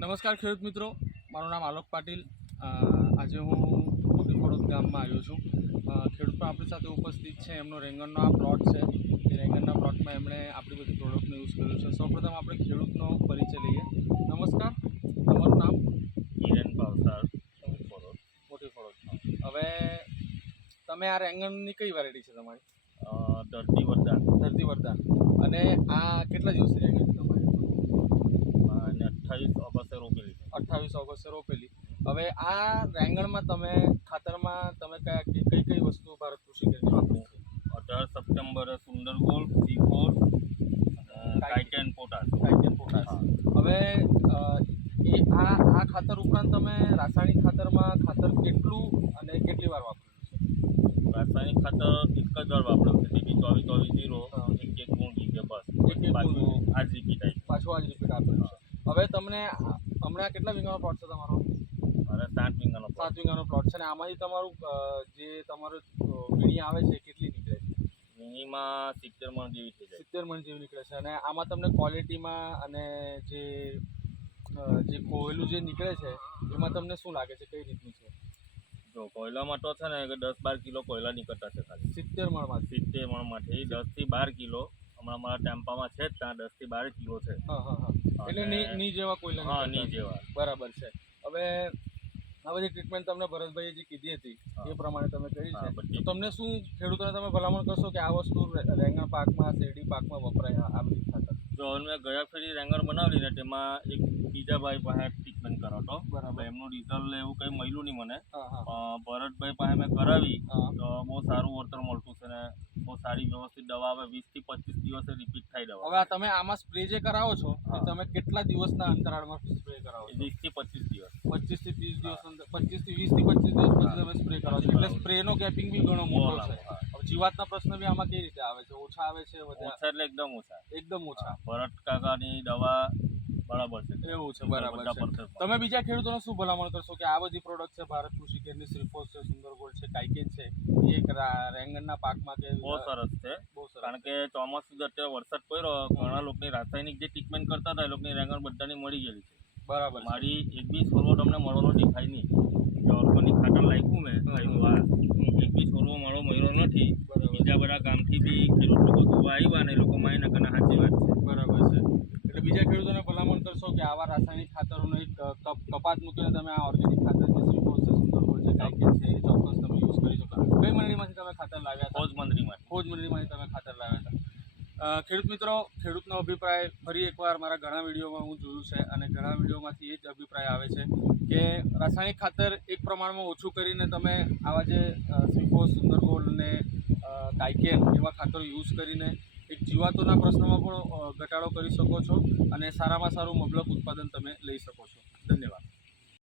નમસ્કાર ખેડૂત મિત્રો. મારું નામ આલોક પાટીલ. આજે હું મોટી ખોડોદ ગામમાં આવ્યો છું. ખેડૂત પણ આપણી સાથે ઉપસ્થિત છે. એમનો રેંગણનો આ પ્લોટ છે. એ રેંગણના પ્લોટમાં એમણે આપણી બધી પ્રોડક્ટનો યુઝ કર્યો છે. સૌપ્રથમ આપણે ખેડૂતનો પરિચય લઈએ. નમસ્કાર. તમારું નામ? હિરેન ભાવસાર ખોરોડ મોટી ખોડોદ હવે તમે આ રેંગણની કઈ વેરાયટી છે તમારી? ધરતી વરદાન ધરતી વરદાન અને આ કેટલા દિવસની રેંગણ છે તમારી અને અઠ્ઠાવીસ ઓગસ્ટે રોપેલી છે અઠ્ઠાવીસ ઓગસ્ટે રોપેલી. હવે આ રેંગણમાં તમે ખાતરમાં તમે કયા કઈ કઈ વસ્તુ ભારત કૃષિ છે? અઢાર સપ્ટેમ્બરે સુંદર goal for Titan potash Titan potash હવે એ આ આ ખાતર ઉપરાંત તમે રાસાયણિક ખાતરમાં ખાતર કેટલું અને કેટલી વાર વાપરો છે? રાસાયણિક ખાતર એક જ વાર વાપર્યું છે ડીબી ચોવીસ ચોવીસ જીરો એક એક ગુણ જીગે બસ. પાછું આ જ રિપીટ આવી પાછું આ જ રિપીટ છે હવે તમને હમણાં કેટલા વીંગાનો પ્લોટ છે તમારો? મારે સાત વીંગાનો સાત વીઘાનો પ્લોટ છે અને આમાંથી તમારું જે તમારું વીણી આવે છે કેટલી નીકળે છે? વીણીમાં સિત્તેર મણ જેવી થઈ જાય. સિત્તેર મણ જેવી નીકળે છે. અને આમાં તમને ક્વોલિટીમાં અને જે જે કોયલું જે નીકળે છે એમાં તમને શું લાગે છે? કઈ રીતનું છે? જો કોયલામાં તો છે ને દસ બાર કિલો કોયલા નીકળતા છે ખાલી. સિત્તેર મણમાં સિત્તેર મણમાંથી દસથી બાર કિલો હમણાં મારા ટેમ્પામાં છે ત્યાં દસથી બાર કિલો છે. હા હા હા. એટલે ની જેવા કોઈ હા ની જેવા. બરાબર છે. હવે આ બધી ટ્રીટમેન્ટ તમને ભરતભાઈએ જે કીધી હતી એ પ્રમાણે તમે કરી છે. તો તમને શું ખેડૂતોને તમે ભલામણ કરશો કે આ વસ્તુ રેંગણ પાકમાં શેરડી પાકમાં વપરાય આ- બધી ખાતર જો મેં ગયા ફેરી રેંગણ બનાવી ને તેમાં એક બીજા ભાઈ પાસે ટ્રીટમેન્ટ કરાવતો બરાબર. એમનું રિઝલ્ટ એવું કંઈ મળ્યું નહીં મને. ભરતભાઈ પાસે મેં કરાવી તો બહુ સારું વળતર મળતું છે ને બહુ સારી વ્યવસ્થિત દવા આવે વીસથી પચીસ દિવસે રિપીટ થાય દવા. હવે તમે આમાં સ્પ્રે જે કરાવો છો તમે કેટલા દિવસના અંતરાળમાં સ્પ્રે કરાવો વીસ વીસથી પચીસ દિવસ. પચીસથી ત્રીસ દિવસ અંદર પચીસથી વીસથી પચીસ દિવસ પછી તમે સ્પ્રે કરાવો છો. એટલે સ્પ્રેનો ગેપિંગ બી ઘણો મોટો છે. હવે જીવાતના પ્રશ્ન બી આમાં કઈ રીતે આવે છે? ઓછા આવે છે ઓછા એટલે એકદમ ઓછા. એકદમ ઓછા. ભરત કાકાની દવા બરાબર છે. એવું છે બરાબર છે. તમે બીજા ખેડૂતોને શું ભલામણ કરશો કે આ બધી પ્રોડક્ટ છે ભારત કૃષિ કેન્દ્રની શ્રીફોસ છે સુંદર ગોલ્ડ છે કાઇકેન છે. એ એક રેંગણના પાકમાં કે બહુ સરસ છે. બહુ સરસ. કારણ કે ચોમાસું અત્યારે વરસાદ પડ્યો ઘણા લોકોની રાસાયણિક જે ટ્રીટમેન્ટ કરતા હતા એ લોકોની રેંગણ બધાની મળી ગયેલી છે. બરાબર મારી એક બી છોડવો તમને મળવાનો દેખાય નહીં. ઓર્ગોનિક ખાતર નાખ્યું મેં એક બી છોડવો મારો મળ્યો નથી. બીજા બધા ગામથી બી ખેડૂત લોકો જોવા આવ્યા ને એ લોકો માય નકરના સાચી વાત છે. બરાબર છે. એટલે બીજા કે આવા રાસાયણિક ખાતરોનો એક કપાત મૂકીને તમે આ ઓર્ગેનિક ખાતર જે છે સુંદર ગોલ્ડ છે કાઇકેન છે એ ચોક્કસ તમે યુઝ કરી શકો કઈ મંડળીમાંથી તમે ખાતર લાવ્યા હતા? ફોજ મંડળીમાં ખોજ મંડળીમાંથી તમે ખાતર લાવ્યા હતા. ખેડૂત મિત્રો ખેડૂતનો અભિપ્રાય ફરી એકવાર મારા ઘણા વિડીયોમાં હું જોયું છે અને ઘણા વિડીયોમાંથી એ જ અભિપ્રાય આવે છે કે રાસાયણિક ખાતર એક પ્રમાણમાં ઓછું કરીને તમે આવા જે સિફો સુંદર ગોલ્ડ ને કાયકેન એવા ખાતરો યુઝ કરીને એક જીવાતોના પ્રશ્નમાં પણ ઘટાડો કરી શકો છો અને સારામાં સારું મબલક ઉત્પાદન તમે લઈ શકો છો. ધન્યવાદ.